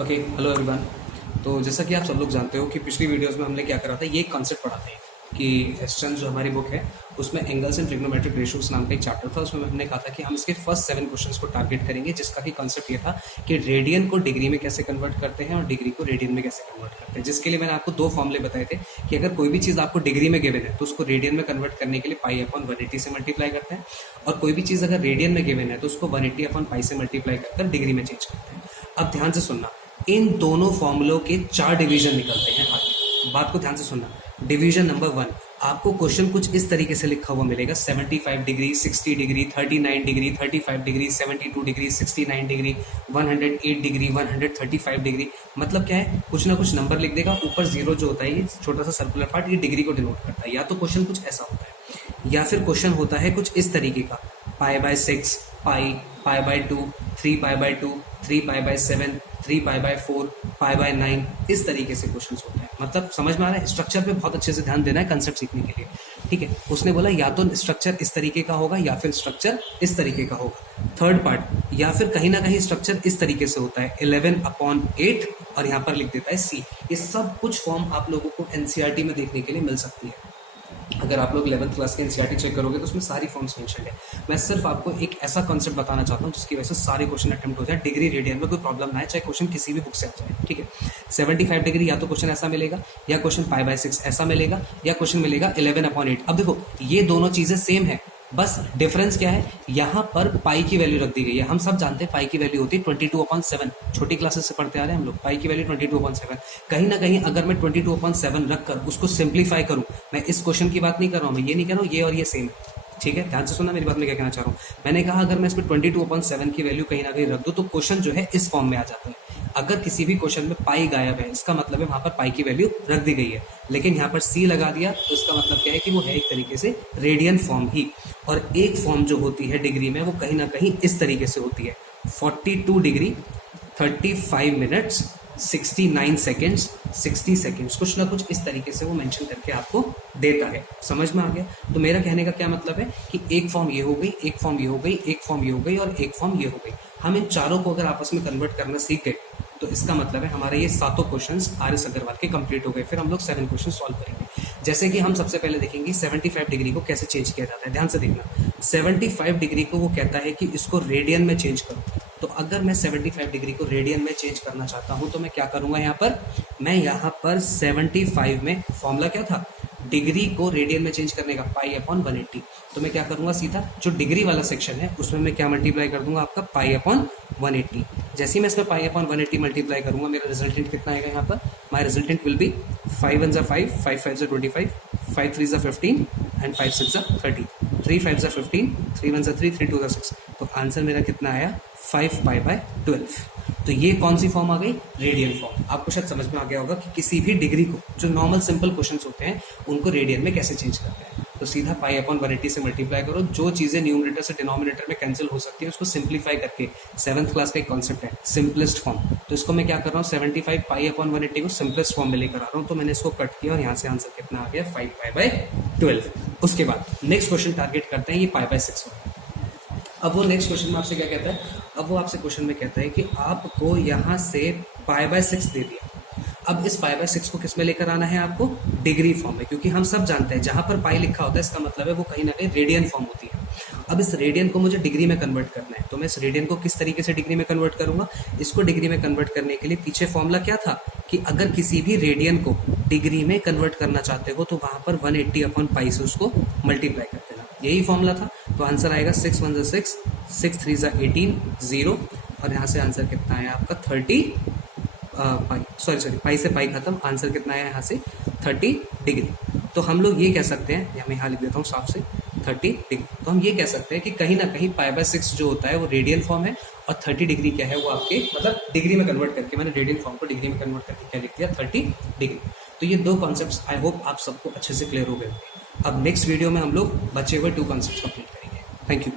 Okay, hello everyone. तो जैसा कि आप सब लोग जानते हो कि पिछली वीडियोस में हमने क्या करा था, ये एक कॉन्सेप्ट पढ़ा था कि एस्ट्रेंस जो हमारी बुक है उसमें एंगल्स एंड ट्रिग्नोमेट्रिक रेशियोज नाम का एक चैप्टर था। उसमें हमने कहा था कि हम इसके फर्स्ट 7 क्वेश्चंस को टारगेट करेंगे, जिसका कि कॉन्सेप्ट ये था कि रेडियन को डिग्री में कैसे कन्वर्ट करते हैं और डिग्री को रेडियन में कैसे कन्वर्ट करते हैं। जिसके लिए मैंने आपको 2 फॉर्मूले बताए थे कि अगर कोई भी चीज़ आपको डिग्री में गिवन है तो उसको रेडियन में कन्वर्ट करने के लिए पाई अपॉन 180 से मल्टीप्लाई करते हैं, और कोई भी चीज़ अगर रेडियन में गिवन है तो उसको 180 अपॉन पाई से मल्टीप्लाई कर डिग्री में चेंज करते हैं। अब ध्यान से सुनना, इन दोनों फॉर्मूलों के 4 डिवीजन निकलते हैं आगे। बात को ध्यान से सुनना। डिवीजन नंबर 1, आपको क्वेश्चन कुछ इस तरीके से लिखा हुआ मिलेगा, 75 degree, 60 degree, 39 degree, 35 degree, 72 degree, 69 degree, 108 degree, 135 degree. मतलब क्या है, कुछ ना कुछ नंबर लिख देगा, ऊपर जीरो जो होता है ये छोटा सा सर्कुलर पार्ट, ये डिग्री को डिनोट करता है। या तो क्वेश्चन कुछ ऐसा होता है, या फिर क्वेश्चन होता है कुछ इस तरीके का, π/6, π/2, 3π/2, 3π/7, 3π/4, π/9, इस तरीके से क्वेश्चन होते हैं। मतलब समझ में आ रहा है? स्ट्रक्चर पे बहुत अच्छे से ध्यान देना है कंसेप्ट सीखने के लिए, ठीक है। उसने बोला या तो स्ट्रक्चर इस तरीके का होगा या फिर स्ट्रक्चर इस तरीके का होगा, थर्ड पार्ट, या फिर कहीं ना कहीं स्ट्रक्चर इस तरीके से होता है 11/8, और यहाँ पर लिख देता है C। ये सब कुछ फॉर्म आप लोगों को एनसीईआरटी में देखने के लिए मिल सकती है। अगर आप लोग 11th क्लास के एनसीईआरटी चेक करोगे तो उसमें सारी फॉर्म्स मेंशन है। मैं सिर्फ आपको एक ऐसा कॉन्सेप्ट बताना चाहता हूँ जिसकी वजह से सारे क्वेश्चन अटेम्प्ट हो जाए, डिग्री रेडियन में कोई प्रॉब्लम ना है, चाहे क्वेश्चन किसी भी बुक से आ जाए, ठीक है। 75 डिग्री या तो क्वेश्चन ऐसा मिलेगा, या क्वेश्चन π/6 ऐसा मिलेगा, या क्वेश्चन मिलेगा 11/8। अब देखो, ये दोनों चीजें सेम है, बस डिफरेंस क्या है, यहाँ पर पाई की वैल्यू रख दी गई है। हम सब जानते हैं पाई की वैल्यू होती है 22/7, छोटी क्लासेस से पढ़ते आ रहे हैं हम लोग, पाई की वैल्यू 22/7। कहीं ना कहीं अगर मैं 22/7 रखकर उसको सिंप्लीफाई करूं, मैं इस क्वेश्चन की बात नहीं कर रहा हूं, मैं ये नहीं कह रहा हूं ये और ये सेम है, ठीक है। ध्यान से सुनना मेरी बात, मैं क्या कहना चाह रहा हूँ। मैंने कहा अगर मैं इसमें 22/7 की वैल्यू कहीं ना कहीं रख दूं तो क्वेश्चन जो है इस फॉर्म में आ जाता है। अगर किसी भी क्वेश्चन में पाई गायब है, इसका मतलब है वहां पर पाई की वैल्यू रख दी गई है, लेकिन यहाँ पर C लगा दिया तो इसका मतलब क्या है कि वो है एक तरीके से रेडियन फॉर्म ही। और एक फॉर्म जो होती है डिग्री में वो कहीं ना कहीं इस तरीके से होती है, 42 डिग्री, 35 मिनट्स, 69 सेकेंड्स, 60 सेकेंड्स, कुछ ना कुछ इस तरीके से वो मेंशन करके आपको देता है। समझ में आ गया? तो मेरा कहने का क्या मतलब है कि एक फॉर्म ये हो गई, एक फॉर्म ये हो गई, एक फॉर्म ये हो गई और एक फॉर्म ये हो गई। हम इन चारों को अगर आपस में कन्वर्ट करना सीख गए तो इसका मतलब है हमारे ये 7 क्वेश्चंस RS अग्रवाल के कंप्लीट हो गए। फिर हम लोग 7 क्वेश्चन सॉल्व करेंगे। जैसे कि हम सबसे पहले देखेंगे 75 डिग्री को कैसे चेंज किया जाता है। ध्यान से देखना, 75 डिग्री को वो कहता है कि इसको रेडियन में चेंज करो। तो अगर मैं 75 डिग्री को रेडियन में चेंज करना चाहता हूं तो मैं क्या करूंगा, मैं यहाँ पर 75 में फॉर्मूला क्या था, डिग्री को रेडियन में चेंज करने का, π/180। तो मैं क्या करूंगा, सीधा जो डिग्री वाला सेक्शन है उसमें मैं क्या मल्टीप्लाई कर दूंगा, आपका π/180। जैसे ही मैं इसमें π/180 मल्टीप्लाई करूंगा, मेरा रिजल्टेंट कितना आएगा यहाँ पर, माई रिजल्टेंट विल बी 5 1 5, 5 5 25, 5 3 15 एंड 5 6 30, 3 5 15, 3 1 3, 3 2 6। तो आंसर मेरा कितना आया, 5π/12। तो ये कौन सी फॉर्म आ गई, रेडियन फॉर्म। आपको शायद समझ में आ गया होगा कि किसी भी डिग्री को, जो नॉर्मल सिंपल क्वेश्चंस होते हैं उनको रेडियन में कैसे चेंज करते हैं। तो सीधा π/180 से मल्टीप्लाई करो, जो चीजें न्यूमरेटर से डिनोमिनेटर में कैंसिल हो सकती है उसको सिंप्लीफाई करके, 7th क्लास का एक कॉन्सेप्ट है सिंपलेस्ट फॉर्म। तो इसको मैं क्या कर रहा हूँ, 75 π/180 को सिंपलेस्ट फॉर्म में लेकर आ रहा हूँ। तो मैंने इसको कट किया और यहाँ से आंसर कितना आ गया, 5π/12। उसके बाद नेक्स्ट क्वेश्चन टारगेट करते हैं, ये π/6 होता है। अब वो नेक्स्ट क्वेश्चन में आपसे क्या कहता है, अब वो आपसे क्वेश्चन में कहता है कि आपको यहाँ से π/6 दे दिया। अब इस π/6 को किस में लेकर आना है आपको, डिग्री फॉर्म में, क्योंकि हम सब जानते हैं जहां पर पाई लिखा होता है इसका मतलब है वो कहीं ना कहीं रेडियन फॉर्म होती है। अब इस रेडियन को मुझे डिग्री में कन्वर्ट करना है, तो मैं इस रेडियन को किस तरीके से डिग्री में कन्वर्ट करूंगा, इसको डिग्री में कन्वर्ट करने के लिए पीछे फॉर्मूला क्या था कि अगर किसी भी रेडियन को डिग्री में कन्वर्ट करना चाहते हो तो वहां पर 180/π से उसको मल्टीप्लाई कर देना, यही फॉर्मूला था। तो आंसर आएगा 6 1 6, 6 3 18, 0, और यहाँ से आंसर कितना आया आपका 30 पाई से पाई खत्म, आंसर कितना आया यहाँ से 30 डिग्री। तो हम लोग ये कह सकते हैं, मैं यहाँ लिख देता हूँ साफ से 30 डिग्री। तो हम ये कह सकते हैं कि कहीं ना कहीं π/6 जो होता है वो रेडियन फॉर्म है, और 30 डिग्री क्या है वो आपके मतलब डिग्री में कन्वर्ट करके, मैंने रेडियन फॉर्म को डिग्री में कन्वर्ट करके क्या लिख दिया, 30 डिग्री। तो ये 2 कॉन्सेप्ट्स आई होप आप सबको अच्छे से क्लियर हो गए होंगे। अब नेक्स्ट वीडियो में हम लोग बचे हुए 2 कॉन्सेप्ट्स कंप्लीट करेंगे। Thank you.